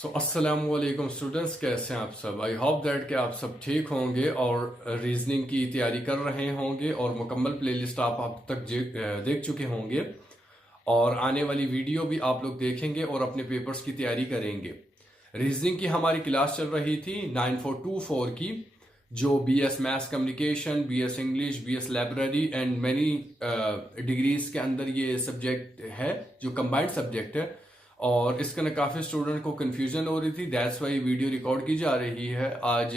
अस्सलामु अलैकुम स्टूडेंट्स, कैसे हैं आप सब। आई होप दैट कि आप सब ठीक होंगे और रीजनिंग की तैयारी कर रहे होंगे और मुकम्मल प्लेलिस्ट आप अब तक देख चुके होंगे और आने वाली वीडियो भी आप लोग देखेंगे और अपने पेपर्स की तैयारी करेंगे। रीजनिंग की हमारी क्लास चल रही थी 9424 की, जो BS maths communication, BS English, BS library and many degrees के अंदर ये सब्जेक्ट है, जो कंबाइंड सब्जेक्ट है। और इसके ना काफ़ी स्टूडेंट को कन्फ्यूजन हो रही थी, दैट्स वाई वीडियो रिकॉर्ड की जा रही है। आज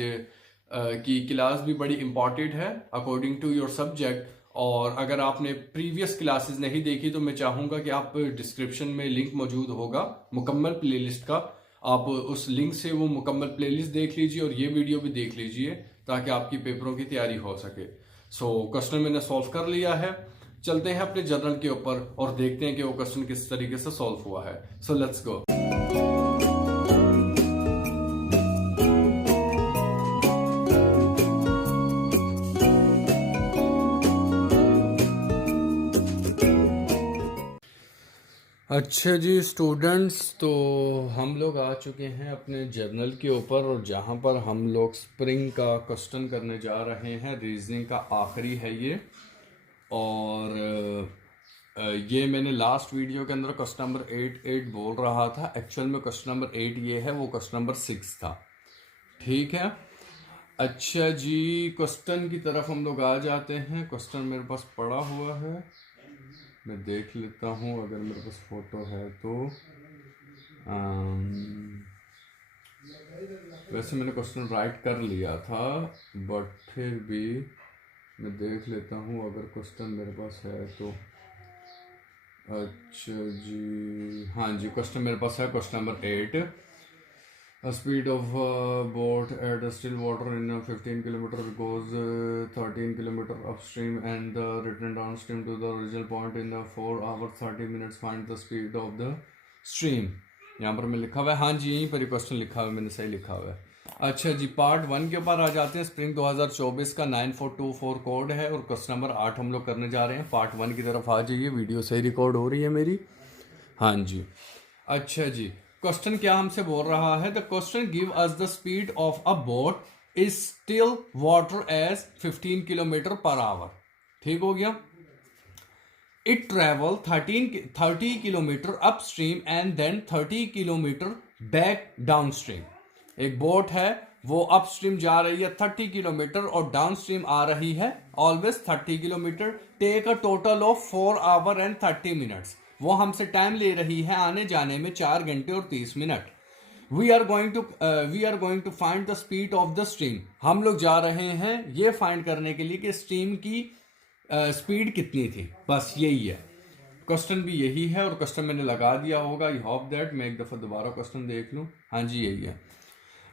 की क्लास भी बड़ी इंपॉर्टेंट है अकॉर्डिंग टू योर सब्जेक्ट। और अगर आपने प्रीवियस क्लासेस नहीं देखी तो मैं चाहूँगा कि आप डिस्क्रिप्शन में लिंक मौजूद होगा मुकम्मल प्लेलिस्ट का, आप उस लिंक से वो मुकम्मल प्लेलिस्ट देख लीजिए और ये वीडियो भी देख लीजिए ताकि आपकी पेपरों की तैयारी हो सके। क्वेश्चन मैंने सॉल्व कर लिया है। चलते हैं अपने जर्नल के ऊपर और देखते हैं कि वो क्वेश्चन किस तरीके से सॉल्व हुआ है। Let's go. अच्छा जी स्टूडेंट्स, तो हम लोग आ चुके हैं अपने जर्नल के ऊपर और जहाँ पर हम लोग स्प्रिंग का क्वेश्चन करने जा रहे हैं। रीजनिंग का आखिरी है ये। और ये मैंने लास्ट वीडियो के अंदर क्वेश्चन नंबर 8 बोल रहा था, एक्चुअल में क्वेश्चन नंबर 8 ये है, वो क्वेश्चन नंबर 6 था। ठीक है। अच्छा जी, क्वेश्चन की तरफ हम लोग आ जाते हैं। क्वेश्चन मेरे पास पड़ा हुआ है, मैं देख लेता हूँ अगर मेरे पास फोटो है तो। वैसे मैंने क्वेश्चन राइट कर लिया था, बट फिर भी मैं देख लेता हूँ अगर क्वेश्चन मेरे पास है तो। अच्छा जी, हाँ जी, क्वेश्चन मेरे पास है। Question number 8, speed of boat at still water in 15 kilometre goes 13 kilometre upstream and return downstream to the original point in the 4 hours 30 minutes. Find the speed of the stream. यहाँ पर मैं लिखा हुआ है, हाँ जी यहीं पर ही क्वेश्चन लिखा हुआ है, मैंने सही लिखा हुआ है। अच्छा जी, पार्ट 1 के ऊपर आ जाते हैं। स्प्रिंग 2024 का 9424 कोड है और क्वेश्चन नंबर 8 हम लोग करने जा रहे हैं। पार्ट 1 की तरफ आ जाइए, वीडियो सही रिकॉर्ड हो रही है मेरी। हाँ जी। अच्छा जी, क्वेश्चन क्या हमसे बोल रहा है। The question give us the speed of a boat is still water as 15 kilometre per hour. ठीक हो गया। It travel 30 kilometre upstream and then 30 kilometre back downstream. एक बोट है, वो अप स्ट्रीम जा रही है 30 किलोमीटर और डाउन स्ट्रीम आ रही है always 30 kilometre. Take a total of 4 hour and 30 minutes. वो हमसे टाइम ले रही है आने जाने में 4 घंटे और 30 minute. We are going to find the speed of the stream. हम लोग जा रहे हैं ये फाइंड करने के लिए कि स्ट्रीम की स्पीड कितनी थी। बस यही है, क्वेश्चन भी यही है और क्वेश्चन मैंने लगा दिया होगा। आई होप दैट मैं एक दफ़ा दोबारा क्वेश्चन देख लूँ। हाँ जी यही है।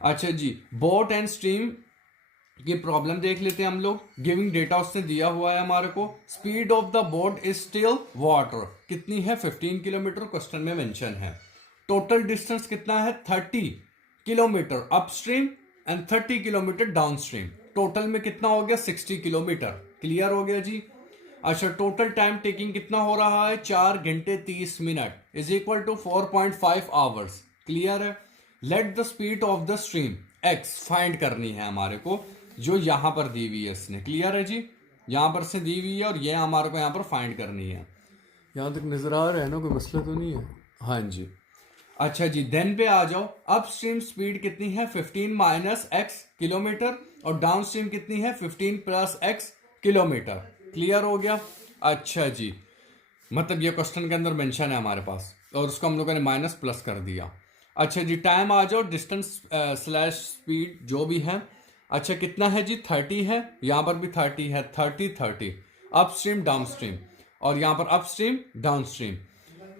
अच्छा जी, बोट एंड स्ट्रीम की प्रॉब्लम देख लेते हैं हम लोग। गिविंग डेटा उसने दिया हुआ है हमारे को। Speed of the boat is still water कितनी है, 15 किलोमीटर क्वेश्चन में मेंशन है। टोटल डिस्टेंस कितना है, 30 kilometre upstream and 30 kilometre downstream. Total में कितना हो गया, 60 किलोमीटर। क्लियर हो गया जी। अच्छा, टोटल टाइम टेकिंग कितना हो रहा है, 4 घंटे 30 minute is equal to 4.5 hours. Clear है। Let the speed of the stream x find करनी है हमारे को, जो यहां पर दी हुई है इसने। क्लियर है जी, यहां पर से दी हुई है और ये हमारे को यहां पर फाइंड करनी है। यहां तक नजर आ रहा है ना, कोई मसला तो नहीं है। हाँ जी। अच्छा जी, देन पे आ जाओ। अप स्ट्रीम स्पीड कितनी है, 15 माइनस एक्स किलोमीटर और डाउन स्ट्रीम कितनी है, 15 प्लस एक्स किलोमीटर। क्लियर हो गया। अच्छा जी, मतलब ये क्वेश्चन के अंदर मेंशन है हमारे पास और उसको हम लोगों ने माइनस प्लस कर दिया। अच्छा जी, टाइम आ जाओ, डिस्टेंस स्लैश स्पीड जो भी है। अच्छा कितना है जी, 30 है, यहाँ पर भी 30 है, 30 अप स्ट्रीम डाउन स्ट्रीम और यहाँ पर अप स्ट्रीम डाउन स्ट्रीम।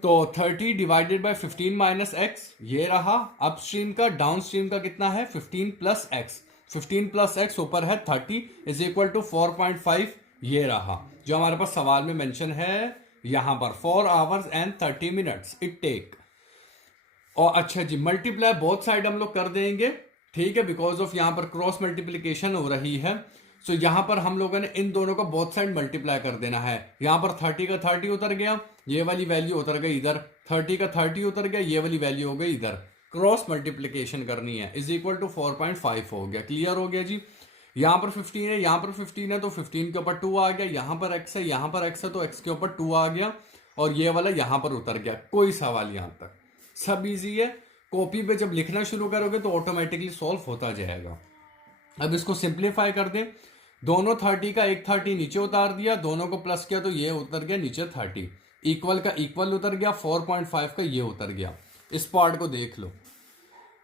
तो 30 डिवाइडेड बाय 15 माइनस एक्स, ये रहा अप स्ट्रीम का। डाउन स्ट्रीम का कितना है, 15 प्लस एक्स। 15 प्लस एक्स ऊपर है 30 इज इक्वल टू 4.5, ये रहा जो हमारे पास सवाल में मेंशन है यहां पर। 4 hours and 30 minutes it take. और अच्छा जी, मल्टीप्लाई बोथ साइड हम लोग कर देंगे। ठीक है, बिकॉज ऑफ यहां पर क्रॉस मल्टीप्लीकेशन हो रही है। सो यहां पर हम लोगों ने इन दोनों को बोथ साइड मल्टीप्लाई कर देना है। यहां पर 30 का 30 उतर गया, ये वाली वैल्यू उतर गई इधर। 30 का 30 उतर गया, ये वाली वैल्यू हो गई इधर। क्रॉस मल्टीप्लीकेशन करनी है, इज इक्वल टू 4.5 हो गया। क्लियर हो गया जी। यहाँ पर 15 है, यहाँ पर 15 है, तो 15 के ऊपर 2 आ गया, यहाँ पर x है, यहाँ पर x है, तो x के ऊपर 2 आ गया, और ये वाला यहाँ पर उतर गया। कोई सवाल यहाँ तक, सब इजी है। कॉपी पे जब लिखना शुरू करोगे तो ऑटोमेटिकली सॉल्व होता जाएगा। अब इसको सिंप्लीफाई कर दें, दोनों 30 का एक 30 नीचे उतार दिया, दोनों को प्लस किया तो ये उतर गया नीचे 30, इक्वल का इक्वल उतर गया, 4.5 का ये उतर गया। इस पार्ट को देख लो।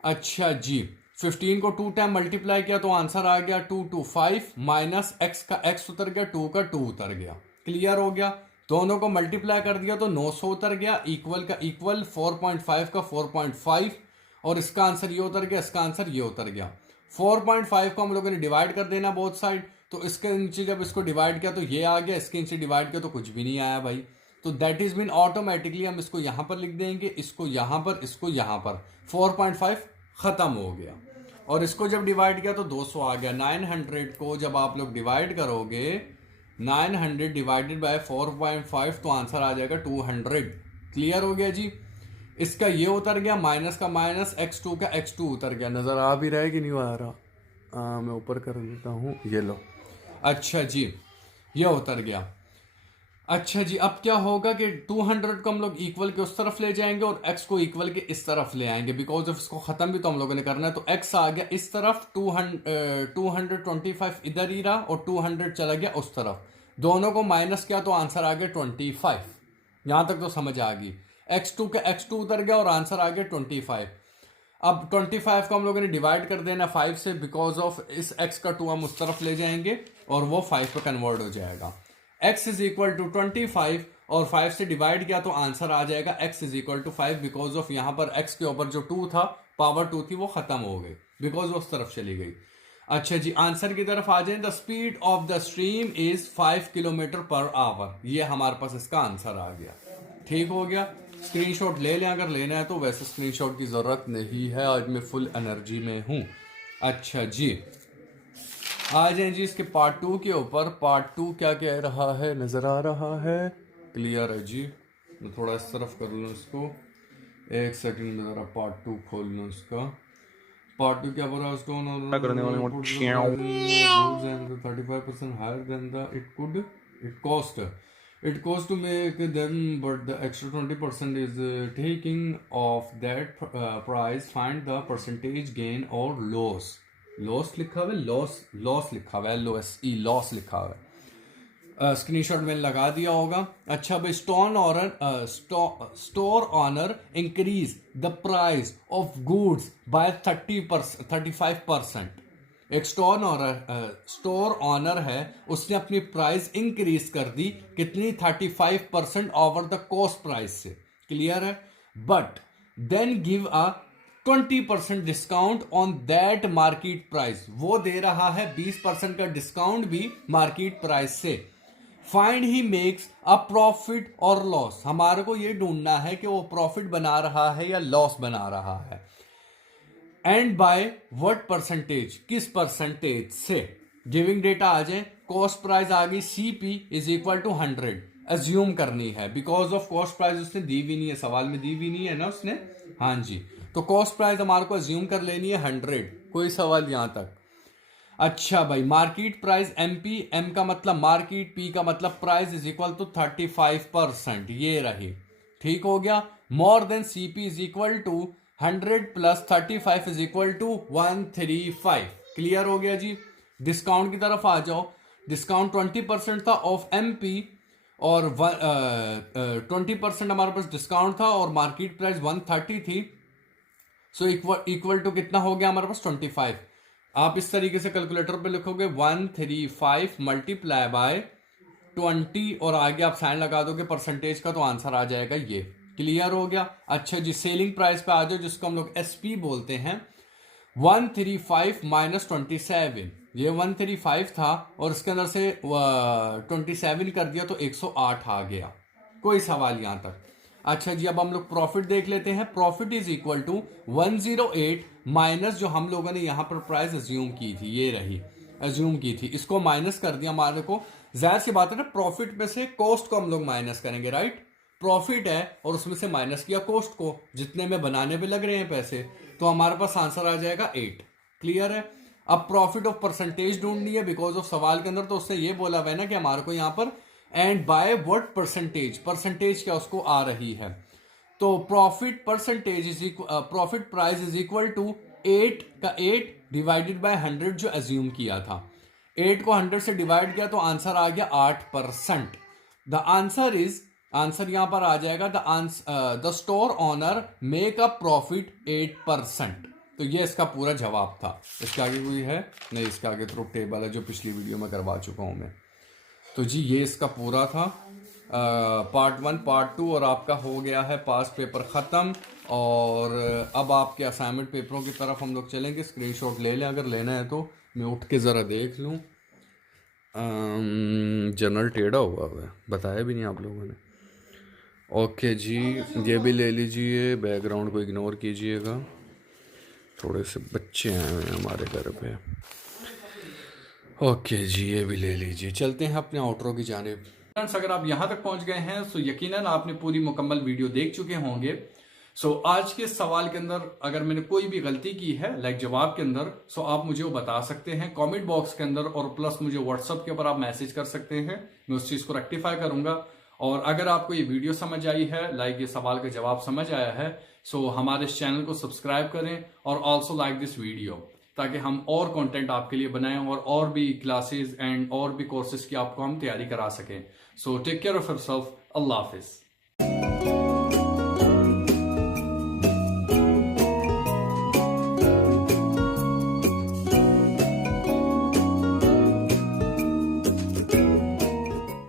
अच्छा जी, 15 को 2 टाइम मल्टीप्लाई किया तो आंसर आ गया 2 to 5 माइनस एक्स का एक्स उतर गया, 2 का 2 उतर गया। क्लियर हो गया। दोनों को मल्टीप्लाई कर दिया तो 900 उतर गया, इक्वल का इक्वल, 4.5 का 4.5, और इसका आंसर ये उतर गया, इसका आंसर ये उतर गया। 4.5 को हम लोगों ने डिवाइड कर देना बोथ साइड, तो इसके नीचे जब इसको डिवाइड किया तो ये आ गया, इसके नीचे डिवाइड किया तो कुछ भी नहीं आया भाई। तो दैट इज मीन ऑटोमेटिकली हम इसको यहां पर लिख देंगे, इसको यहां पर, इसको यहां पर, 4.5 खत्म हो गया। और इसको जब डिवाइड किया तो 200 आ गया। 900 को जब आप लोग डिवाइड करोगे, 900 डिवाइडेड बाय 4.5, तो आंसर आ जाएगा 200। क्लियर हो गया जी। इसका ये उतर गया, माइनस का माइनस, x2 का x2 उतर गया। नजर आ भी रहा है कि नहीं आ रहा? मैं ऊपर कर देता हूँ, ये लो। अच्छा जी, ये उतर गया। अच्छा जी, अब क्या होगा कि 200 को हम लोग इक्वल के उस तरफ ले जाएंगे और x को इक्वल के इस तरफ ले आएंगे, बिकॉज ऑफ इसको खत्म भी तो हम लोगों ने करना है। तो x आ गया इस तरफ, 225 इधर ही रहा, और 200 चला गया उस तरफ। दोनों को माइनस किया तो आंसर आ गया 25। यहां तक तो समझ आ गई। x2 का x2 उतर गया और आंसर आ गया 25। अब 25 को हम लोगों ने डिवाइड कर देना 5 से, बिकॉज ऑफ इस x का 2 हम उस तरफ ले जाएंगे और वो 5 पे कन्वर्ट हो जाएगा। x इज इक्वल टू 25 और 5 से डिवाइड किया तो आंसर आ जाएगा x is equal to 5, because of यहां पर x के ऊपर जो 2 था, पावर 2 थी, वो खत्म हो गई, बिकॉज उस तरफ चली गई। अच्छा जी, आंसर की तरफ आ जाए। The speed of the stream is 5 kilometre per our. ये हमारे पास इसका आंसर आ गया। ठीक हो गया। स्क्रीनशॉट ले लें अगर लेना है तो, वैसे स्क्रीनशॉट की जरूरत नहीं है, आज मैं फुल एनर्जी में हूं। अच्छा जी, आ जाए जी इसके पार्ट 2 के ऊपर। पार्ट 2 क्या कह रहा है, नजर आ रहा है? क्लियर है जी। मैं थोड़ा इस तरफ कर लूँ इसको, एक सेकंड में जरा पार्ट 2 खोल लूँ इसका। पार्ट 2 क्या बोल रहा है? स्टोन और करने वाले 35% higher than the it cost to make them, but the extra 20% is taking off that price. Find the percentage gain or loss. Loss लिखा हुआ है, लॉस लिखा हुआ है, LOSE, लॉस लिखा हुआ है। स्क्रीनशॉट मैंने लगा दिया होगा। अच्छा भाई, store owner increase the price of goods by 35%। एक स्टोर ऑनर है, उसने अपनी प्राइस इंक्रीज कर दी, कितनी? 35% ओवर द कॉस्ट प्राइस से। क्लियर है। But then give a 20% discount on that market price. वो दे रहा है 20% का डिस्काउंट भी मार्केट प्राइस से। Find he makes a profit और लॉस। हमारे को ये ढूंढना है कि वो प्रॉफिट बना रहा है या लॉस बना रहा है। एंड बाय व्हाट परसेंटेज, किस परसेंटेज से। गिविंग डेटा आ जाए। कॉस्ट प्राइस आ गई, CP is equal to 100 assume करनी है, बिकॉज ऑफ कॉस्ट प्राइस उसने दी भी नहीं है, सवाल में दी भी नहीं है ना उसने। हाँ जी, तो कॉस्ट प्राइस हमारे को एज्यूम कर लेनी है 100। कोई सवाल यहां तक? अच्छा भाई, मार्केट प्राइस MP, M का मतलब मार्केट, P का मतलब प्राइस, इज इक्वल टू 35%। ये रही। ठीक हो गया। More than CP is equal to 100 plus 35 is equal to 135। Clear हो गया जी। डिस्काउंट की तरफ आ जाओ। डिस्काउंट 20% था ऑफ MP, और 20% हमारे पास डिस्काउंट था, और मार्केट प्राइस 130 थी। सो इक्वल टू कितना हो गया हमारे पास? 25। आप इस तरीके से कैलकुलेटर पे लिखोगे 135 मल्टीप्लाई बाय 20, और आगे आप साइन लगा दोगे परसेंटेज का, तो आंसर आ जाएगा ये। क्लियर हो गया। अच्छा जी, सेलिंग प्राइस पे आ जाओ, जिसको हम लोग SP बोलते हैं। 135 माइनस 27, ये 135 था और इसके अंदर से 27 कर दिया तो 108 आ गया। कोई सवाल यहां तक? अच्छा जी, अब हम लोग प्रॉफिट देख लेते हैं। Profit is equal to 108 minus जो हम लोगों ने यहां पर प्राइस अज्यूम की थी, ये रही अज्यूम की थी, इसको माइनस कर दिया हमारे को। जाहिर सी बात है ना, प्रॉफिट में से कॉस्ट को हम लोग माइनस करेंगे, राइट। प्रॉफिट है और उसमें से माइनस किया कॉस्ट को, जितने में बनाने पे लग रहे हैं पैसे। तो हमारे पास आंसर आ जाएगा 8। क्लियर है। अब प्रॉफिट ऑफ परसेंटेज ढूंढनी है, बिकॉज ऑफ सवाल के अंदर तो उसने ये बोला हुआ है ना कि हमारे को यहां पर and by what percentage, percentage क्या उसको आ रही है। तो profit percentage is profit price is equal to 8 का 8 डिवाइडेड बाय 100 जो अज्यूम किया था। 8 को 100 से डिवाइड किया तो आंसर आ गया 8%। द आंसर इज, आंसर यहां पर आ जाएगा the store owner make a profit 8%। तो ये इसका पूरा जवाब था। इसके आगे कोई है नहीं, इसके आगे तो टेबल है जो पिछली वीडियो में करवा चुका हूं मैं। तो जी ये इसका पूरा था पार्ट 1 पार्ट 2, और आपका हो गया है पास पेपर ख़त्म। और अब आपके असाइनमेंट पेपरों की तरफ हम लोग चलेंगे। स्क्रीनशॉट ले लें अगर लेना है तो, मैं उठ के ज़रा देख लूँ। जनरल टेढ़ा हुआ है, बताया भी नहीं आप लोगों ने। ओके जी, ये भी ले लीजिए, बैकग्राउंड को इग्नोर कीजिएगा, थोड़े से बच्चे आए हुए हैं हमारे घर पे। ओके जी, ये भी ले लीजिए। चलते हैं अपने आउटरो की जानिब। फ्रेंड्स, अगर आप यहाँ तक पहुँच गए हैं तो यकीनन आपने पूरी मुकम्मल वीडियो देख चुके होंगे। आज के सवाल के अंदर अगर मैंने कोई भी गलती की है लाइक जवाब के अंदर, आप मुझे वो बता सकते हैं कमेंट बॉक्स के अंदर, और प्लस मुझे व्हाट्सएप के ऊपर आप मैसेज कर सकते हैं, मैं उस चीज़ को रेक्टिफाई करूंगा। और अगर आपको ये वीडियो समझ आई है, लाइक ये सवाल का जवाब समझ आया है, हमारे इस चैनल को सब्सक्राइब करें और ऑल्सो लाइक दिस वीडियो, ताकि हम और कंटेंट आपके लिए बनाएं और भी क्लासेस एंड और भी कोर्सेज की आपको हम तैयारी करा सकें। Take care of yourself. अल्लाह हाफिज।